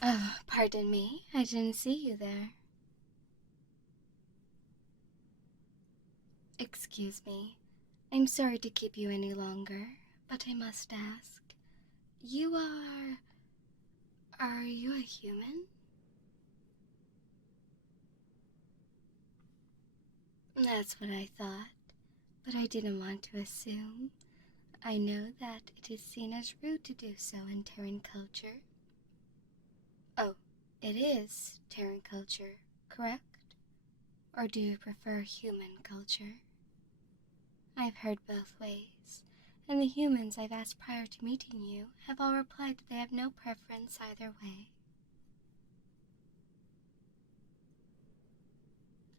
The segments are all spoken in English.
Oh, pardon me. I didn't see you there. Excuse me. I'm sorry to keep you any longer, but I must ask. You are... Are you a human? That's what I thought, but I didn't want to assume. I know that it is seen as rude to do so in Terran culture. Oh, it is Terran culture, correct? Or do you prefer human culture? I've heard both ways, and the humans I've asked prior to meeting you have all replied that they have no preference either way.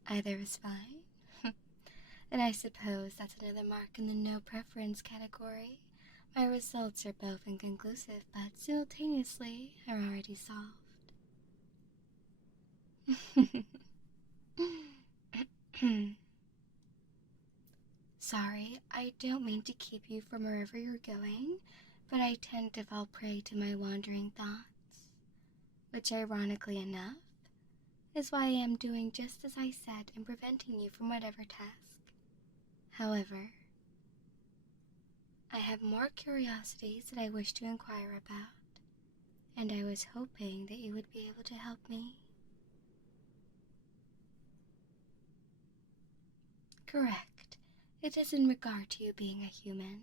Either is fine. And I suppose that's another mark in the no preference category. My results are both inconclusive, but simultaneously are already solved. Sorry, I don't mean to keep you from wherever you're going, but I tend to fall prey to my wandering thoughts, which ironically enough is why I am doing just as I said and preventing you from whatever task. However, I have more curiosities that I wish to inquire about, and I was hoping that you would be able to help me. Correct. It is in regard to you being a human.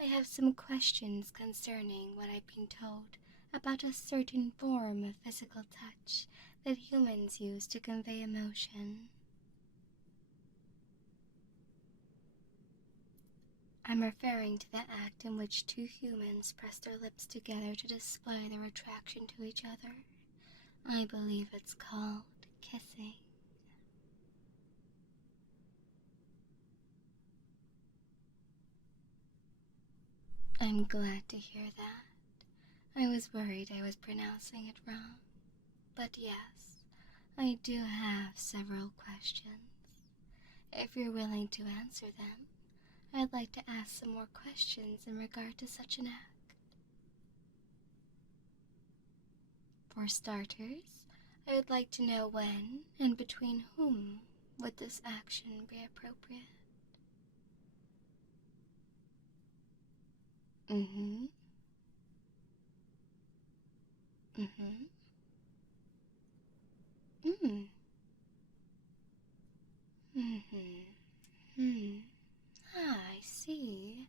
I have some questions concerning what I've been told about a certain form of physical touch that humans use to convey emotion. I'm referring to the act in which two humans press their lips together to display their attraction to each other. I believe it's called kissing. I'm glad to hear that. I was worried I was pronouncing it wrong. But yes, I do have several questions. If you're willing to answer them, I'd like to ask some more questions in regard to such an act. For starters, I would like to know when and between whom would this action be appropriate. Mm-hmm. Mm-hmm. Mm. Mm-hmm. Hmm. Ah, I see.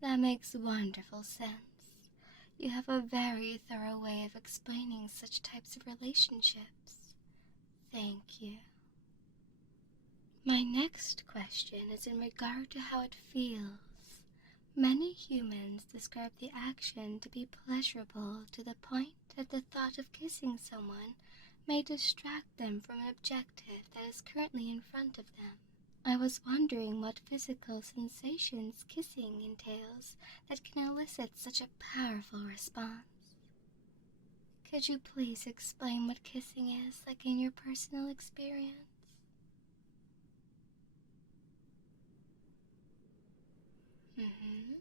That makes wonderful sense. You have a very thorough way of explaining such types of relationships. Thank you. My next question is in regard to how it feels. Many humans describe the action to be pleasurable to the point that the thought of kissing someone may distract them from an objective that is currently in front of them. I was wondering what physical sensations kissing entails that can elicit such a powerful response. Could you please explain what kissing is like in your personal experience? Mm-hmm.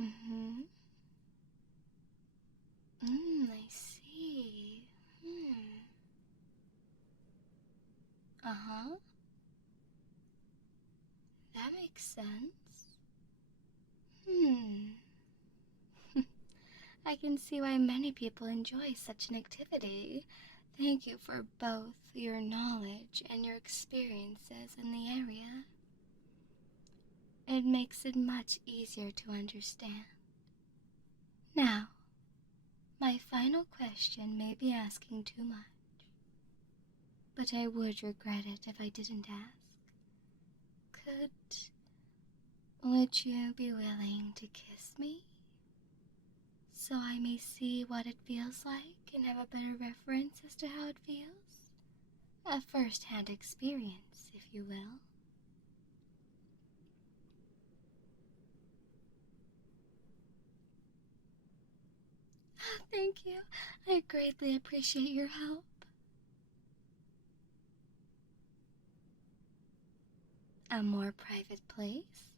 Mm-hmm. I see. Uh-huh. That makes sense. Hmm. I can see why many people enjoy such an activity. Thank you for both your knowledge and your experiences in the area. It makes it much easier to understand. Now, my final question may be asking too much, but I would regret it if I didn't ask. Would you be willing to kiss me? So I may see what it feels like and have a better reference as to how it feels? A first-hand experience, if you will. Thank you. I greatly appreciate your help. A more private place?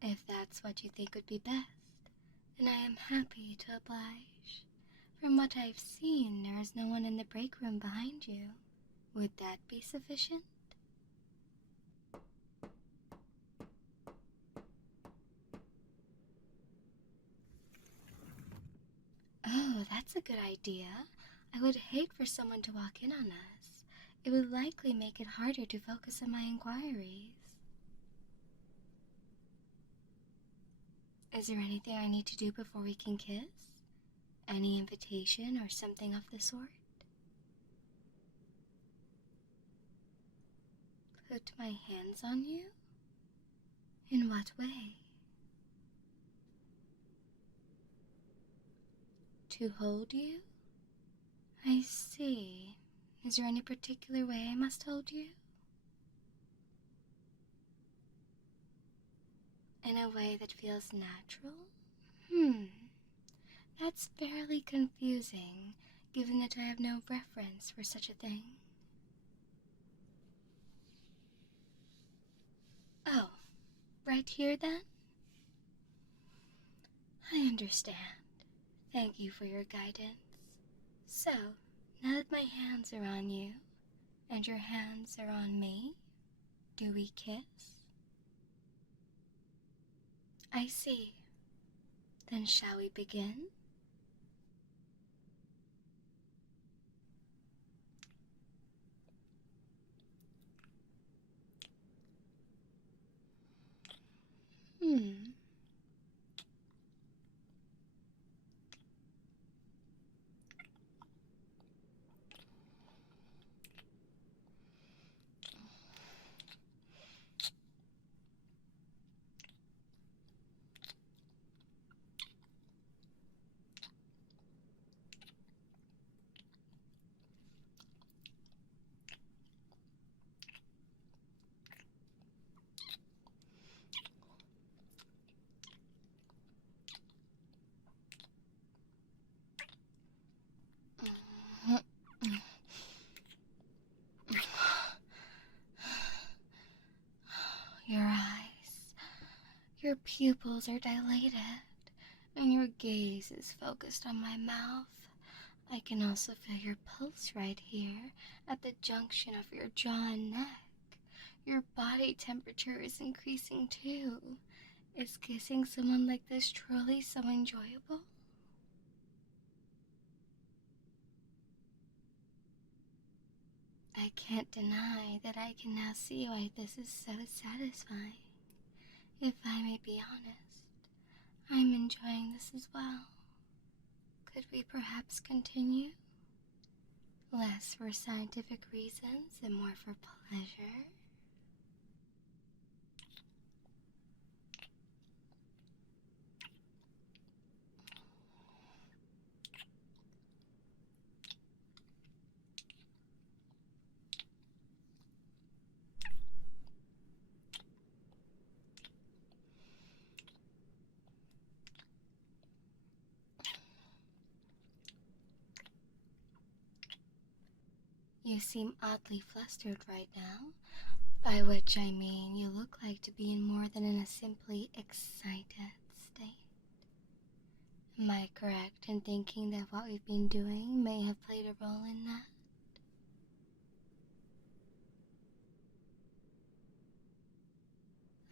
If that's what you think would be best, and I am happy to oblige. From what I've seen, there is no one in the break room behind you. Would that be sufficient? Oh, that's a good idea. I would hate for someone to walk in on us. It would likely make it harder to focus on my inquiries. Is there anything I need to do before we can kiss? Any invitation or something of the sort? Put my hands on you? In what way? To hold you? I see. Is there any particular way I must hold you? In a way that feels natural? That's fairly confusing, given that I have no reference for such a thing. Oh, right here then? I understand. Thank you for your guidance. So, now that my hands are on you, and your hands are on me, do we kiss? I see. Then shall we begin? Hmm. Your eyes, your pupils are dilated, and your gaze is focused on my mouth. I can also feel your pulse right here at the junction of your jaw and neck. Your body temperature is increasing too. Is kissing someone like this truly so enjoyable? I can't deny that I can now see why this is so satisfying. If I may be honest, I'm enjoying this as well. Could we perhaps continue? Less for scientific reasons and more for pleasure. You seem oddly flustered right now, by which I mean you look like to be in more than a simply excited state. Am I correct in thinking that what we've been doing may have played a role in that?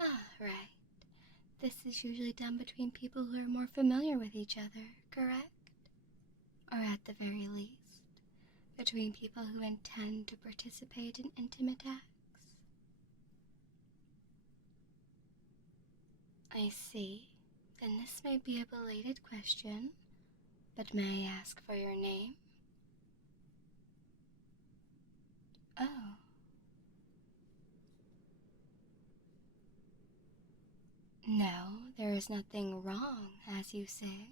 Ah, right. This is usually done between people who are more familiar with each other, correct? Or at the very least, between people who intend to participate in intimate acts. I see. Then this may be a belated question, but may I ask for your name? Oh. No, there is nothing wrong, as you say.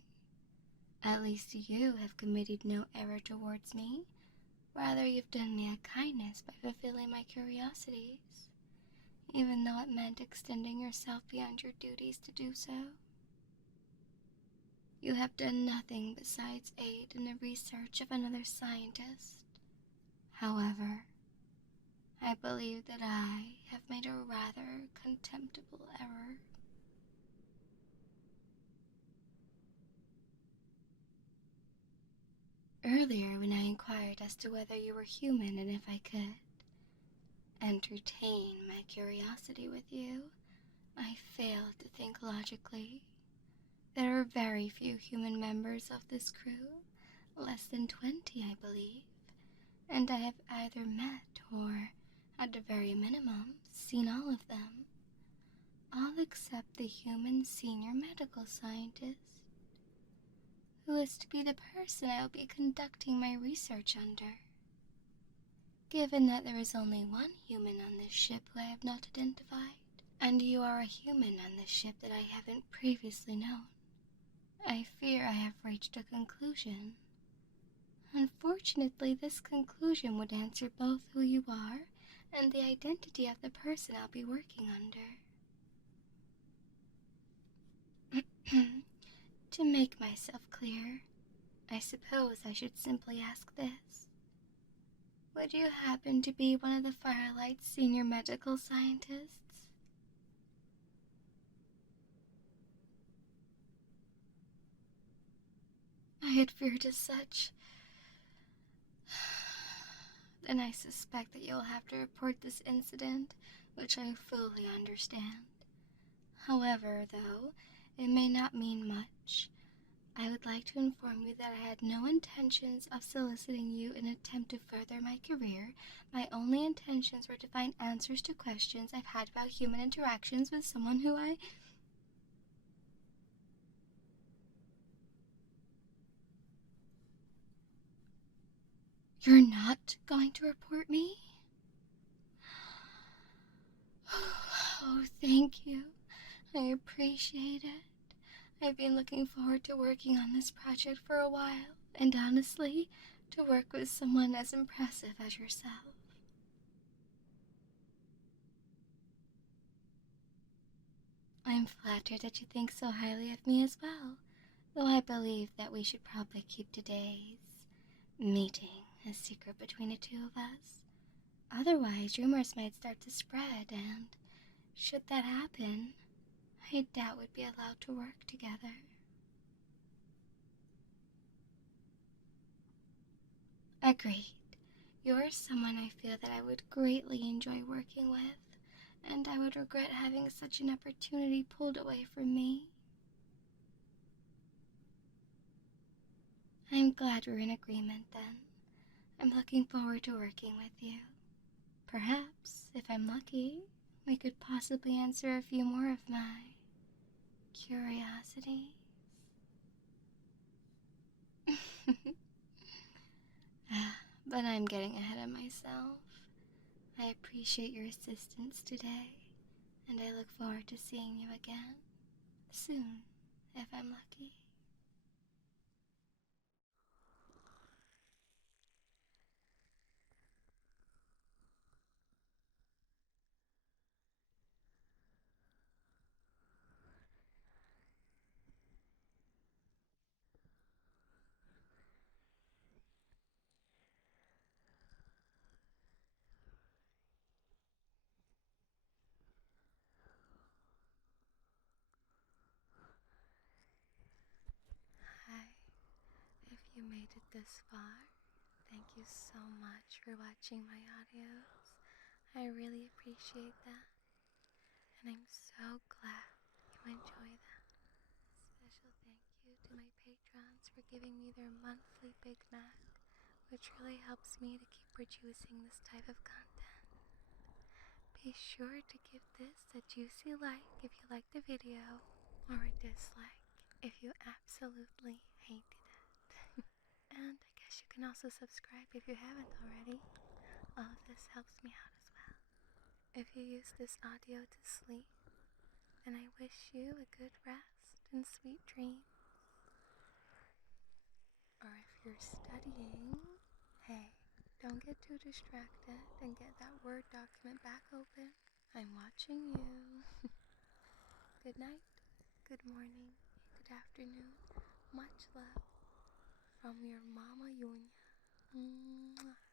At least you have committed no error towards me. Rather, you've done me a kindness by fulfilling my curiosities, even though it meant extending yourself beyond your duties to do so. You have done nothing besides aid in the research of another scientist. However, I believe that I have made a rather contemptible error. earlier when I inquired as to whether you were human and if I could entertain my curiosity with you, I failed to think logically. There are very few human members of this crew, less than 20, I believe, and I have either met or, at the very minimum, seen all of them. All except the human senior medical scientist, who is to be the person I will be conducting my research under. Given that there is only one human on this ship who I have not identified, and you are a human on this ship that I haven't previously known, I fear I have reached a conclusion. Unfortunately, this conclusion would answer both who you are and the identity of the person I'll be working under. To make myself clear, I suppose I should simply ask this. Would you happen to be one of the Firelight's senior medical scientists? I had feared as such. Then I suspect that you'll have to report this incident, which I fully understand. However, though, it may not mean much. I would like to inform you that I had no intentions of soliciting you in an attempt to further my career. My only intentions were to find answers to questions I've had about human interactions with someone who You're not going to report me? Oh, thank you. I appreciate it. I've been looking forward to working on this project for a while, and honestly, to work with someone as impressive as yourself. I'm flattered that you think so highly of me as well, though I believe that we should probably keep today's meeting a secret between the two of us. Otherwise, rumors might start to spread, and should that happen, I doubt we'd be allowed to work together. Agreed. You're someone I feel that I would greatly enjoy working with, and I would regret having such an opportunity pulled away from me. I'm glad we're in agreement then. I'm looking forward to working with you. Perhaps, if I'm lucky, we could possibly answer a few more of my curiosities. But I'm getting ahead of myself. I appreciate your assistance today, and I look forward to seeing you again soon, if I'm lucky. Hi, if you made it this far, thank you so much for watching my audios. I really appreciate that, and I'm so glad you enjoy them. Special thank you to my patrons for giving me their monthly Big Mac, which really helps me to keep producing this type of content. Be sure to give this a juicy like if you liked the video, or a dislike if you absolutely hated it. And I guess you can also subscribe if you haven't already. All of this helps me out as well. If you use this audio to sleep, then I wish you a good rest and sweet dreams. Or if you're studying, hey, don't get too distracted and get that Word document back open. I'm watching you. Good night, good morning, good afternoon. Much love from your Mama Yunya. Mwah.